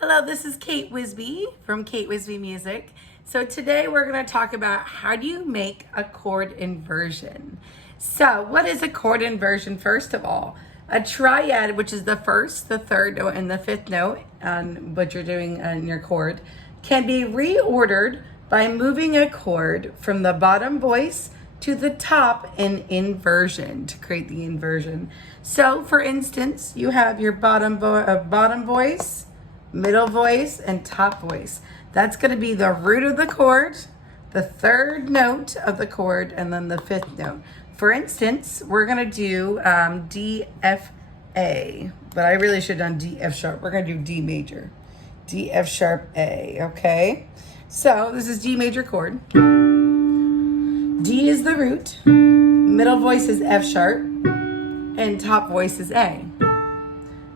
Hello, this is Kate Wisby from Kate Wisby Music. So today we're going to talk about how do you make a chord inversion. So what is a chord inversion? First of all, a triad, which is the first, the third note, and the fifth note on what you're doing on your chord, can be reordered by moving a chord from the bottom voice to the top in inversion to create the inversion. So for instance, you have your bottom voice, middle voice, and top voice. That's going to be the root of the chord, the third note of the chord, and then the fifth note. For instance, we're going to do D, F, A, but I really should have done D, F sharp. We're going to do D major, D, F sharp, A, okay? So this is D major chord. D is the root, middle voice is F sharp, and top voice is A.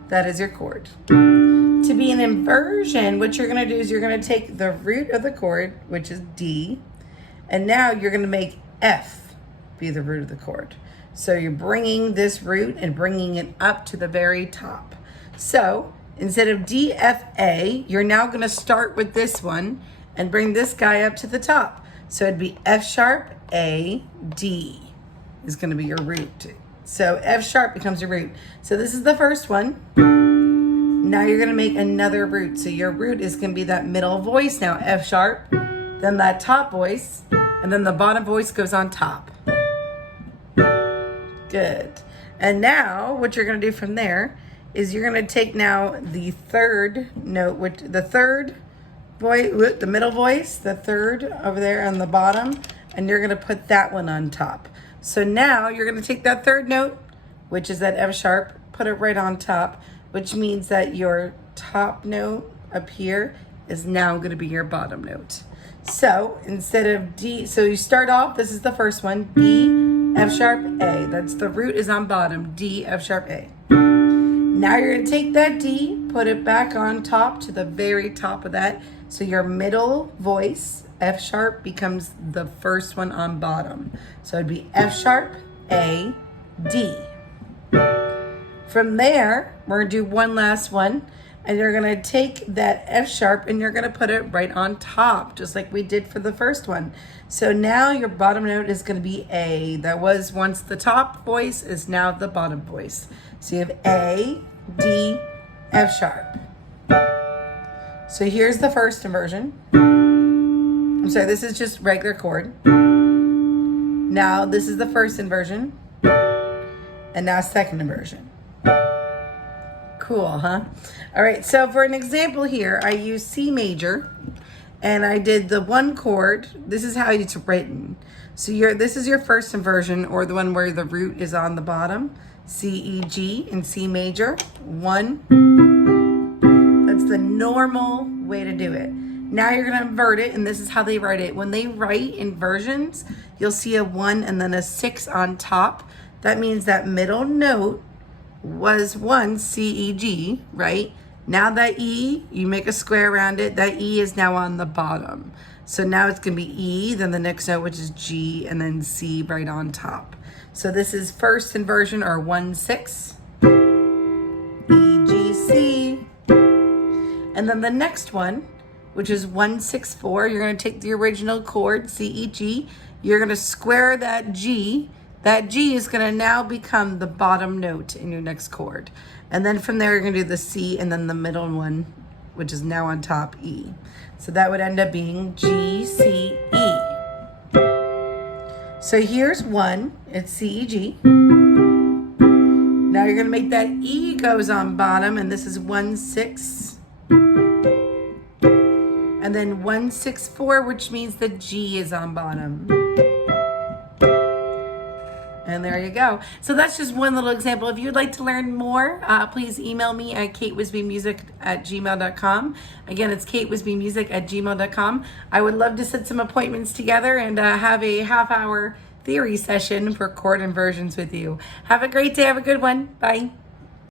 That is your chord. To be an inversion, what you're going to do is you're going to take the root of the chord, which is D, and now you're going to make F be the root of the chord. So you're bringing this root and bringing it up to the very top. So instead of D, F, A, you're now going to start with this one and bring this guy up to the top. So it'd be F sharp, A, D is going to be your root. So F sharp becomes your root. So this is the first one. Now you're going to make another root. So your root is going to be that middle voice now, F sharp, then that top voice, and then the bottom voice goes on top. Good. And now what you're going to do from there is you're going to take now the third note, which the third voice, the middle voice, the third over there on the bottom, and you're going to put that one on top. So now you're going to take that third note, which is that F sharp, put it right on top, which means that your top note up here is now going to be your bottom note. So instead of D, so you start off, this is the first one, D, F sharp, A. That's the root is on bottom, D, F sharp, A. Now you're going to take that D, put it back on top to the very top of that. So your middle voice, F sharp, becomes the first one on bottom. So it'd be F sharp, A, D. From there, we're going to do one last one, and you're going to take that F sharp and you're going to put it right on top, just like we did for the first one. So now your bottom note is going to be A. That was once the top voice is now the bottom voice. So you have A, D, F sharp. So here's the first inversion. I'm sorry, this is just regular chord. Now this is the first inversion. And now second inversion. Cool, huh? All right, so for an example here, I use C major, and I did the one chord. This is how it's written. So this is your first inversion, or the one where the root is on the bottom. C, E, G in C major, 1. That's the normal way to do it. Now you're gonna invert it, and this is how they write it. When they write inversions, you'll see a 1 and then a 6 on top. That means that middle note was one C, E, G, right? Now that E, you make a square around it. That E is now on the bottom. So now it's gonna be E, then the next note, which is G, and then C right on top. So this is first inversion, or 1, 6, E, G, C. And then the next one, which is 1, 6, 4, you're gonna take the original chord, C, E, G. You're gonna square that G. That G is going to now become the bottom note in your next chord. And then from there, you're going to do the C and then the middle one, which is now on top, E. So that would end up being G, C, E. So here's 1, it's C, E, G. Now you're going to make that E goes on bottom, and this is 1, 6. And then 1, 6, 4, which means the G is on bottom. And there you go. So that's just one little example. If you'd like to learn more, please email me at katewisbymusic@gmail.com. Again, it's katewisbymusic@gmail.com. I would love to set some appointments together and have a half-hour theory session for chord inversions with you. Have a great day. Have a good one. Bye.